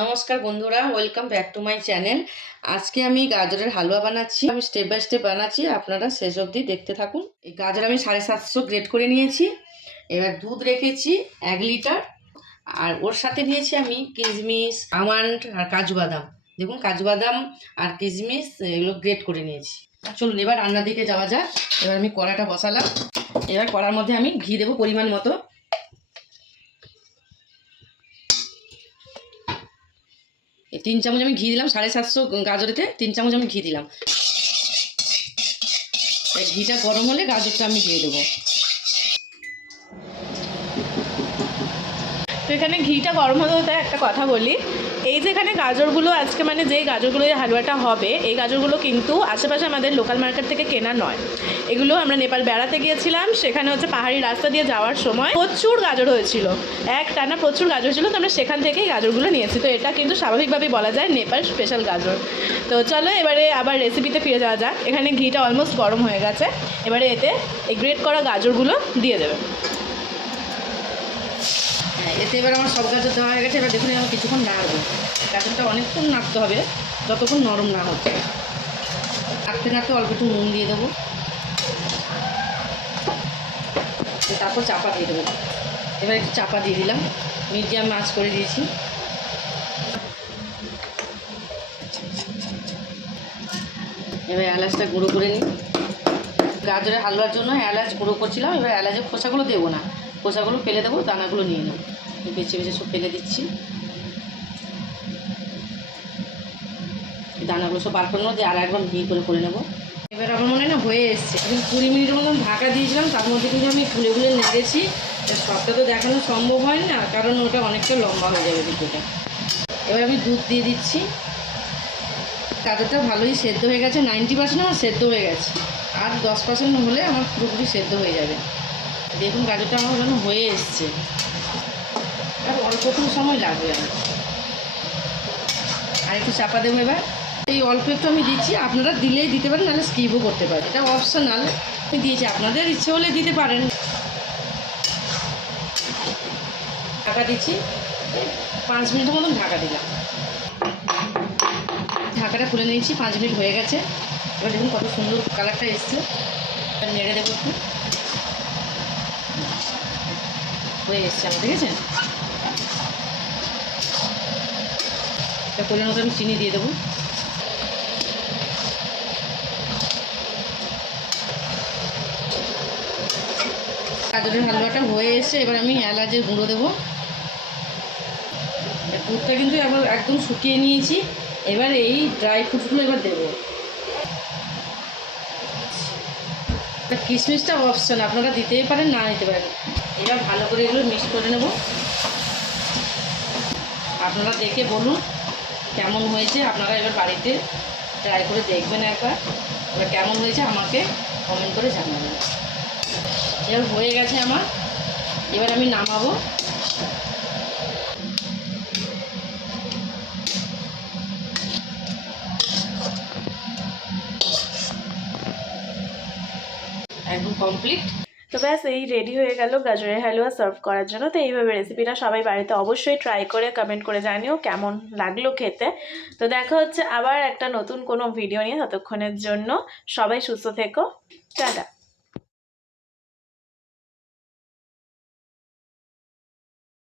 নমস্কার বন্ধুরা, welcome back to my channel. আজকে আমি গাজরের হালুয়া বানাচ্ছি। আমি স্টেপ বাই স্টেপ বানাচ্ছি, আপনারা শেষ অবধি দেখতে থাকুন। এই গাজর আমি 750 গ্রেট করে নিয়েছি। এবার দুধ রেখেছি 1 লিটার, আর ওর সাথে নিয়েছি আমি কিশমিশ, আমন্ড আর কাজু বাদাম। দেখুন, কাজু বাদাম আর কিশমিশ এগুলো গ্রেট করে নিয়েছি। চলুন এবার রান্নার দিকে যাওয়া যাক। এবার আমি কড়াটা বসালাম। এবার কড়ার মধ্যে আমি ঘি দেবো পরিমাণ মতো। 3 চামচ আমি ঘি দিলাম। 750 গাজরেতে 3 চামচ আমি ঘি দিলাম। ঘিটা গরম হলে গাজরটা আমি দিয়ে দেবো। তো এখানে ঘিটা গরম হতে হতে একটা কথা বলি, এই যে এখানে গাজরগুলো আজকে মানে যেই গাজরগুলো হালুয়াটা হবে, এই গাজরগুলো কিন্তু আশেপাশে আমাদের লোকাল মার্কেট থেকে কেনা নয়। এগুলো আমরা নেপাল বেড়াতে গিয়েছিলাম, সেখানে হচ্ছে পাহাড়ি রাস্তা দিয়ে যাওয়ার সময় প্রচুর গাজর হয়েছিল, একটানা প্রচুর গাজর ছিল। তো আমরা সেখান থেকেই গাজরগুলো নিয়েছি। তো এটা কিন্তু স্বাভাবিকভাবেই বলা যায় নেপাল স্পেশাল গাজর। তো চলো এবারে আবার রেসিপিতে ফিরে যাওয়া যাক। এখানে ঘিটা অলমোস্ট গরম হয়ে গেছে। এবারে এতে এই গ্রেট করা গাজরগুলো দিয়ে দেবে। এতে এবার আমার সব গাজর দেওয়া হয়ে গেছে। এবার দেখুন, আমার কিছুক্ষণ নাড়বো। গাজরটা অনেকক্ষণ নাড়তে হবে, যতক্ষণ নরম না হচ্ছে। নাড়তে নাড়তে অল্প একটু নুন দিয়ে দেবো, তারপর চাপা দিয়ে দেবো। এবার একটু চাপা দিয়ে দিলাম, মিডিয়াম আঁচ করে দিয়েছি। এবার এলাচটা গুঁড়ো করে নিই। গাজরের হালুয়ার জন্য এলাচ গুঁড়ো করছিলাম। এবার এলাচের খোসাগুলো দেবো না, খোসাগুলো ফেলে দেবো, দানাগুলো নিয়ে নেবো। বেছে বেছে সব ফেলে দিচ্ছি। দানাগুলো সব বার করে নেবো, দিয়ে আর একবার ঘি করে নেবো। এবার আমার মনে হয় না হয়ে এসছে। আমি 20 মিনিটের মতন ঢাকা দিয়েছিলাম, তার মধ্যে কিন্তু আমি খুলে খুলে নেড়েছি। সবটা তো দেখানো সম্ভব হয় না, কারণ ওটা অনেকটা লম্বা হয়ে যাবে ভিডিওটা। এবার আমি দুধ দিয়ে দিচ্ছি। গাজরটা ভালোই সেদ্ধ হয়ে গেছে, 90% আমার সেদ্ধ হয়ে গেছে। আর 10% হলে আমার পুরোপুরি সেদ্ধ হয়ে যাবে। দেখুন গাজরটা আমার যেন হয়ে এসছে, আর অল্পক্ষণ সময় লাগবে। আর একটু চাপা দেবো। এবার এই অল্প একটু আমি দিচ্ছি, আপনারা দিলেই দিতে পারেন, নাহলে স্কিপও করতে পারেন, এটা অপশনাল। আমি দিয়েছি, আপনাদের ইচ্ছে হলে দিতে পারেন। ঢাকা দিচ্ছি, 5 মিনিটের মতন ঢাকা দিলাম। ঢাকাটা খুলে নিয়েছি, 5 মিনিট হয়ে গেছে। এবার দেখুন কত সুন্দর কালারটা এসছে। এবার নেড়ে দেবো একটু। হয়ে এসছে আমার, দেখেছেন? এটা করে মতো আমি চিনি দিয়ে দেবো। গাজরের হালুয়াটা হয়ে এসে এবার আমি এলাচের গুঁড়ো দেবো। দুধটা কিন্তু এবার একদম শুকিয়ে নিয়েছি। এবার এই ড্রাই ফ্রুটসগুলো এবার দেবো। কিশমিশটা অপশন, আপনারা দিতেই পারেন, না দিতে পারেন। এবার ভালো করে এগুলো মিক্স করে নেব। আপনারা দেখে বলুন কেমন হয়েছে। আপনারা এবার বাড়িতে ট্রাই করে দেখবেন একবার। এবার কেমন হয়েছে আমাকে কমেন্ট করে জানাবেন। এবার হয়ে গেছে আমার, এবার আমি নামাবো। একদম কমপ্লিট। তো ব্যাস এই রেডি হয়ে গেল গাজরের হালুয়া সার্ভ করার জন্য। তো এইভাবে রেসিপিটা সবাই বাড়িতে অবশ্যই ট্রাই করে কমেন্ট করে জানিও কেমন লাগলো খেতে। তো দেখা হচ্ছে আবার একটা নতুন কোনো ভিডিও নিয়ে। ততক্ষণের জন্য সবাই সুস্থ থেকো, টাটা।